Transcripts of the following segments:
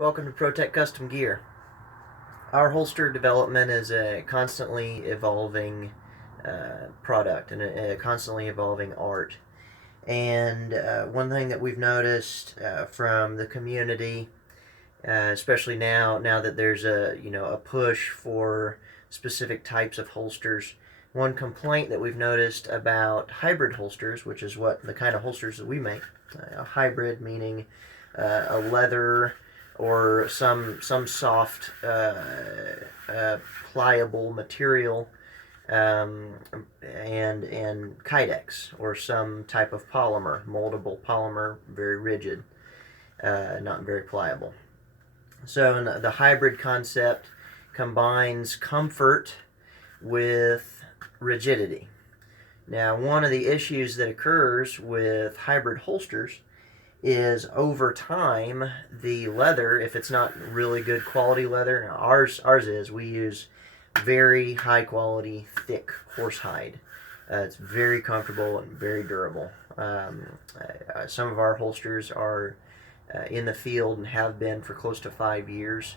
Welcome to ProTEQ Custom Gear. Our holster development is a constantly evolving product and a constantly evolving art. And one thing that we've noticed from the community, especially now that there's a push for specific types of holsters, one complaint that we've noticed about hybrid holsters, which is what the kind of holsters that we make, a hybrid meaning a leather or some soft pliable material, and kydex or some type of polymer, moldable polymer, very rigid, not very pliable. So the hybrid concept combines comfort with rigidity. Now, one of the issues that occurs with hybrid holsters is over time the leather, if it's not really good quality leather, now ours is, we use very high quality thick horsehide. It's very comfortable and very durable. Some of our holsters are in the field and have been for close to 5 years,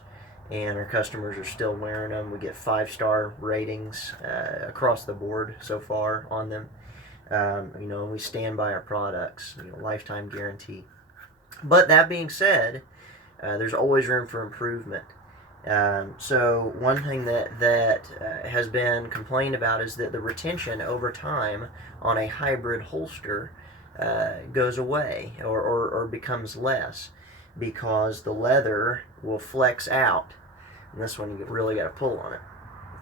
and our customers are still wearing them. We get 5-star ratings across the board so far on them. And we stand by our products, lifetime guarantee. But that being said, there's always room for improvement. So one thing that has been complained about is that the retention over time on a hybrid holster goes away or becomes less, because the leather will flex out. And this one, you really got to pull on it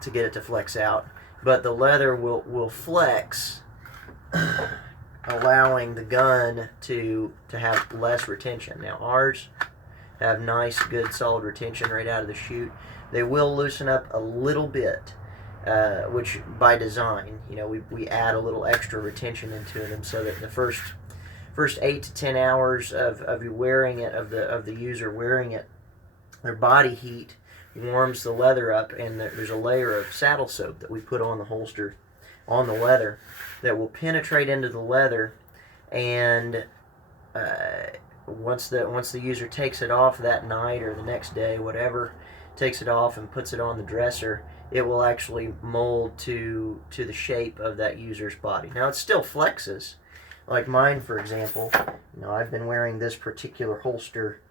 to get it to flex out. But the leather will flex, allowing the gun to have less retention. Now ours have nice, good, solid retention right out of the chute. They will loosen up a little bit, which by design, we add a little extra retention into them so that the first 8 to 10 hours of you wearing it, of the user wearing it, their body heat warms the leather up, and there's a layer of saddle soap that we put on the holster, on the leather, that will penetrate into the leather, and once the user takes it off that night or the next day, whatever, takes it off and puts it on the dresser, it will actually mold to the shape of that user's body. Now it still flexes, like mine, for example. I've been wearing this particular holster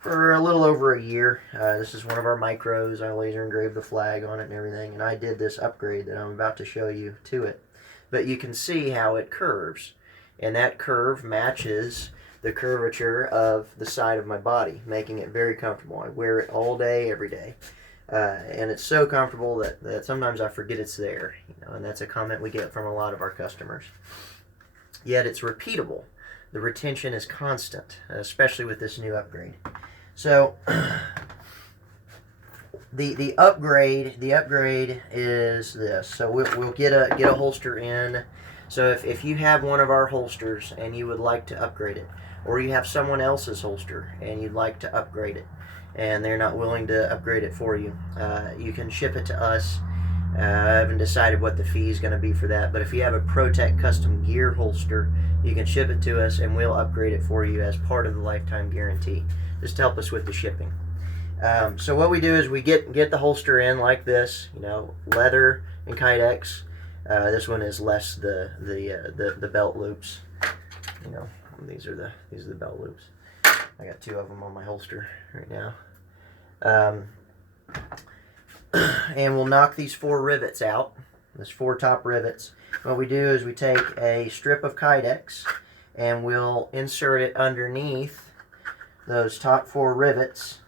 for a little over a year. This is one of our micros. I laser engraved the flag on it and everything, and I did this upgrade that I'm about to show you to it. But you can see how it curves, and that curve matches the curvature of the side of my body, making it very comfortable. I wear it all day, every day, and it's so comfortable that sometimes I forget it's there, and that's a comment we get from a lot of our customers. Yet it's repeatable. The retention is constant, especially with this new upgrade. So the upgrade is this. So we'll get a holster in. So if you have one of our holsters and you would like to upgrade it, or you have someone else's holster and you'd like to upgrade it, and they're not willing to upgrade it for you, you can ship it to us. I haven't decided what the fee is going to be for that, but if you have a ProTEQ Custom Gear holster, you can ship it to us and we'll upgrade it for you as part of the lifetime guarantee. Just help us with the shipping. So what we do is we get the holster in like this, leather and kydex. This one is less the belt loops. These are the belt loops. I got 2 of them on my holster right now. And we'll knock these 4 rivets out. There's 4 top rivets. What we do is we take a strip of kydex and we'll insert it underneath those top 4 rivets,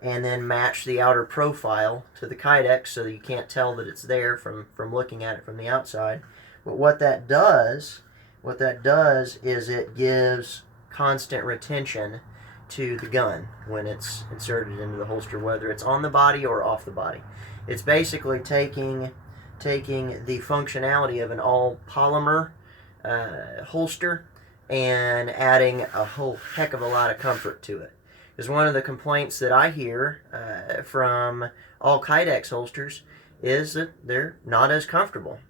and then match the outer profile to the kydex so that you can't tell that it's there from looking at it from the outside. But what that does is it gives constant retention to the gun when it's inserted into the holster, whether it's on the body or off the body. It's basically taking the functionality of an all polymer holster and adding a whole heck of a lot of comfort to it. Because one of the complaints that I hear from all kydex holsters is that they're not as comfortable.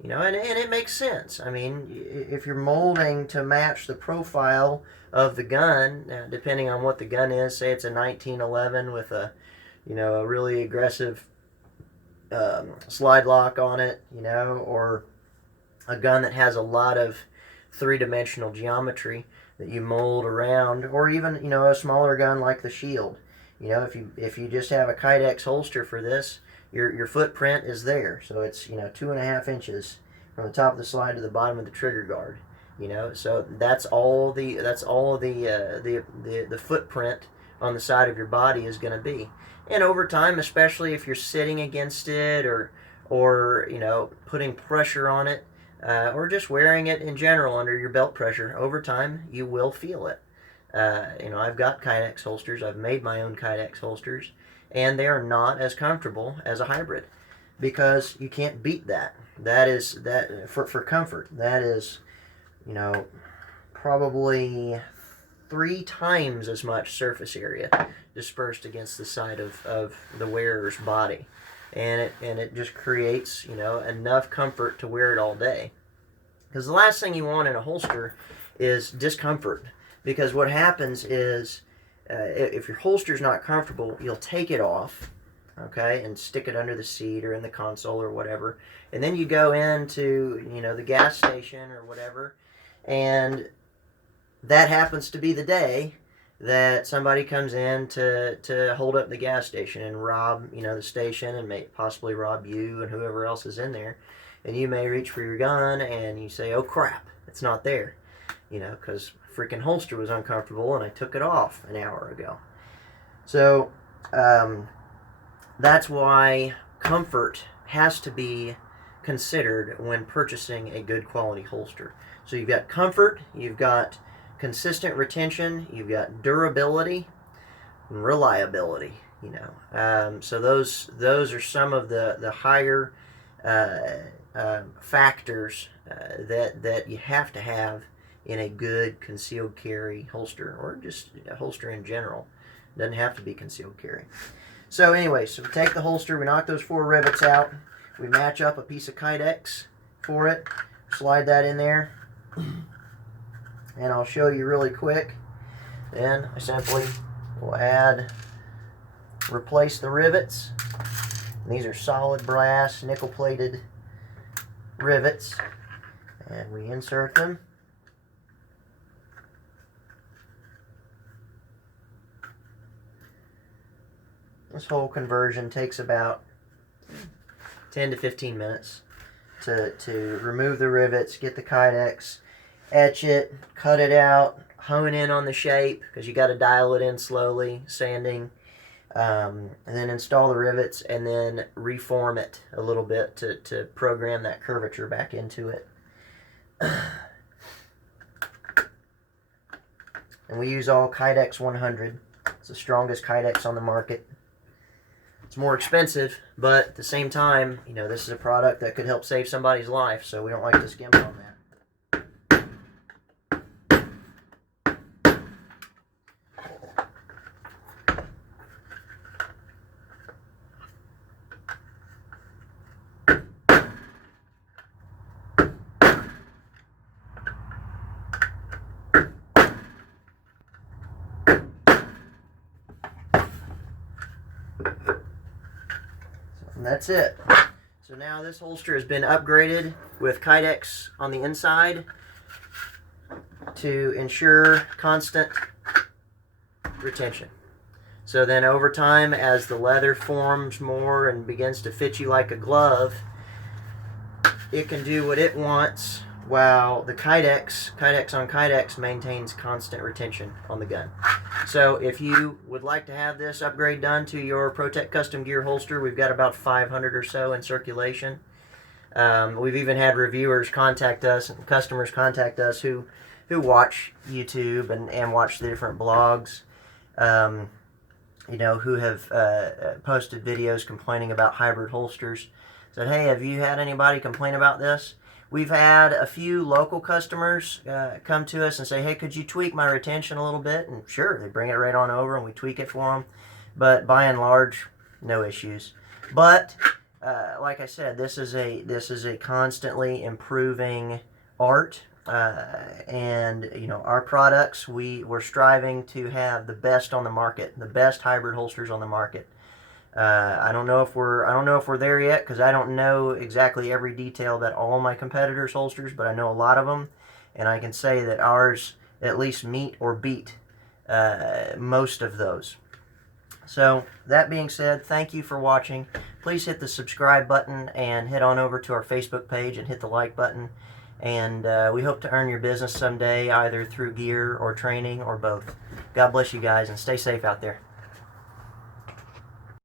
You know, and it makes sense. I mean, if you're molding to match the profile of the gun, depending on what the gun is, say it's a 1911 with a, you know, a really aggressive slide lock on it, you know, or a gun that has a lot of three-dimensional geometry that you mold around, or even, you know, a smaller gun like the Shield. You know, if you just have a Kydex holster for this, your footprint is there. So it's, you know, 2.5 inches from the top of the slide to the bottom of the trigger guard. You know, so that's all the footprint on the side of your body is going to be. And over time, especially if you're sitting against it, or you know, putting pressure on it, or just wearing it in general under your belt pressure, over time you will feel it. You know, I've got Kydex holsters. I've made my own Kydex holsters, and they are not as comfortable as a hybrid, because you can't beat that. That is for comfort. That is, you know, probably 3 times as much surface area dispersed against the side of the wearer's body, and it just creates, you know, enough comfort to wear it all day. Because the last thing you want in a holster is discomfort. Because what happens is, if your holster's not comfortable, you'll take it off, okay, and stick it under the seat or in the console or whatever, and then you go into, you know, the gas station or whatever, and that happens to be the day that somebody comes in to hold up the gas station and rob, you know, the station, and may possibly rob you and whoever else is in there, and you may reach for your gun and you say, oh crap, it's not there, you know, because freaking holster was uncomfortable and I took it off an hour ago. So that's why comfort has to be considered when purchasing a good quality holster. So you've got comfort, you've got consistent retention, you've got durability, and reliability. You know, so those are some of the higher factors that you have to have in a good concealed carry holster, or just a holster in general. It doesn't have to be concealed carry. So anyway, so we take the holster, we knock those 4 rivets out, we match up a piece of Kydex for it, slide that in there, and I'll show you really quick. Then I simply will replace the rivets. And these are solid brass, nickel-plated rivets, and we insert them. This whole conversion takes about 10 to 15 minutes to remove the rivets, get the Kydex, etch it, cut it out, hone in on the shape, because you got to dial it in slowly, sanding, and then install the rivets, and then reform it a little bit to program that curvature back into it. And we use all Kydex 100. It's the strongest Kydex on the market. It's more expensive, but at the same time, you know, this is a product that could help save somebody's life, so we don't like to skimp on that. And that's it. So now this holster has been upgraded with Kydex on the inside to ensure constant retention. So then over time, as the leather forms more and begins to fit you like a glove, it can do what it wants, while the Kydex on Kydex maintains constant retention on the gun. So if you would like to have this upgrade done to your ProTEQ Custom Gear holster, we've got about 500 or so in circulation. We've even had reviewers contact us, and customers contact us who watch YouTube and watch the different blogs, you know, who have posted videos complaining about hybrid holsters. Said, hey, have you had anybody complain about this? We've had a few local customers come to us and say, hey, could you tweak my retention a little bit? And sure, they bring it right on over and we tweak it for them. But by and large, no issues. But like I said, this is a constantly improving art, and you know, our products, we're striving to have the best on the market, the best hybrid holsters on the market. I don't know if we're there yet, because I don't know exactly every detail about all my competitors' holsters, but I know a lot of them, and I can say that ours at least meet or beat most of those. So, that being said, thank you for watching. Please hit the subscribe button and head on over to our Facebook page and hit the like button. And we hope to earn your business someday, either through gear or training or both. God bless you guys, and stay safe out there.